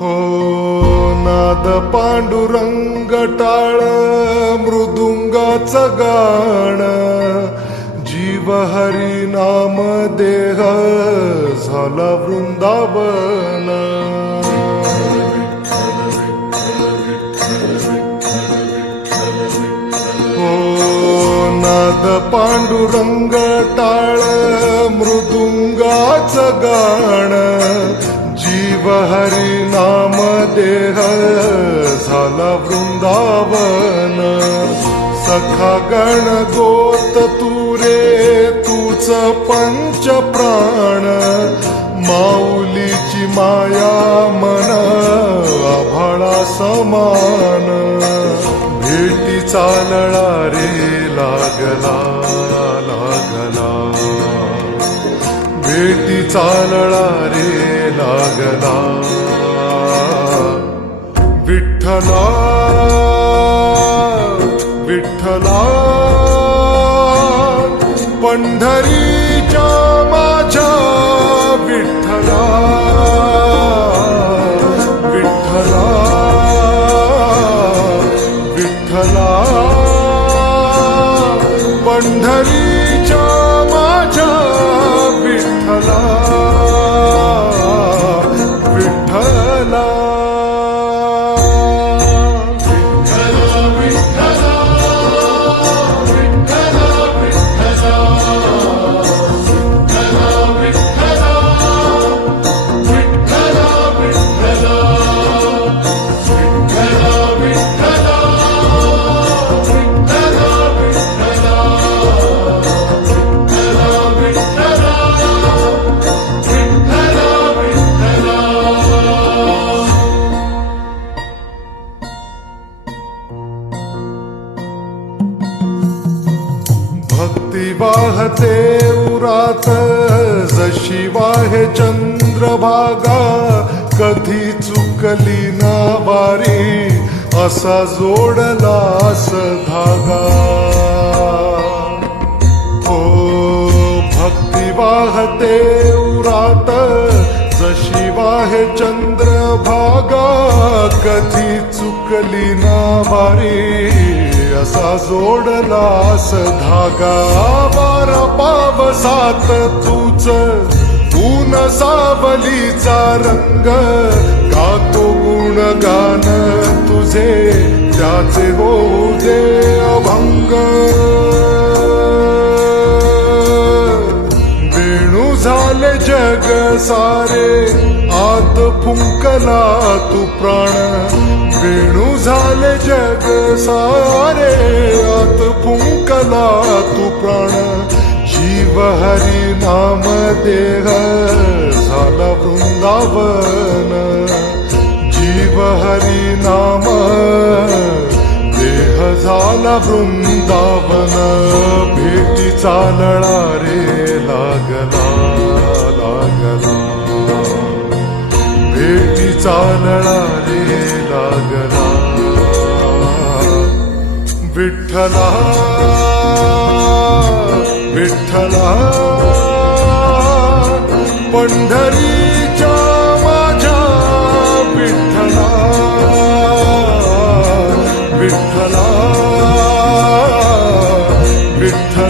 हो नाद पांडुरंग टाळ मृदुंगाचं गाण जीव हरी नाम देह झाला वृंदावन हो नाद पांडुरंग टाळ मृदुंगाचं गाण जीव हरी नाम देह झाला वृंदावन सखा गण गोत तू रे तूच पंच प्राण माऊलीची माया मन आभाळा समान भेटी चालळा रे लागला लागला भेटी चालळा रे लागला विठ्ठला विठ्ठला पंढरीच्या माझ्या विठ्ठला विठ्ठला विठ्ठला पंढरीच्या माझ्या विठ्ठला विठ्ठला भक्ती वाहते उरात जशी वाहे चंद्रभागा कधी चुकली ना बारी असा जोडलास धागा हो भक्ती वाहते उरात जशी वाहे चंद्रभागा कधी चुकली ना बारी असा जोडलास धागा बारा पावसात तूच ऊन सावलीचा रंग गातो गुणगान तुझे त्याचे होऊ दे अभंग वेणू झाले जग सारे आत फुंकला तू प्राण वेणू झाले जग सारे आत फुंकला तू प्राण जीव हरी नाम देह झाला वृंदावन जीव हरी नाम देह झाला वृंदावन भेटी चालळा रे लागला लागला भेटी चालळा रे लागला विठ्ठला विठ्ठला पंढरीच्या माझ्या विठ्ठला विठ्ठला विठ्ठला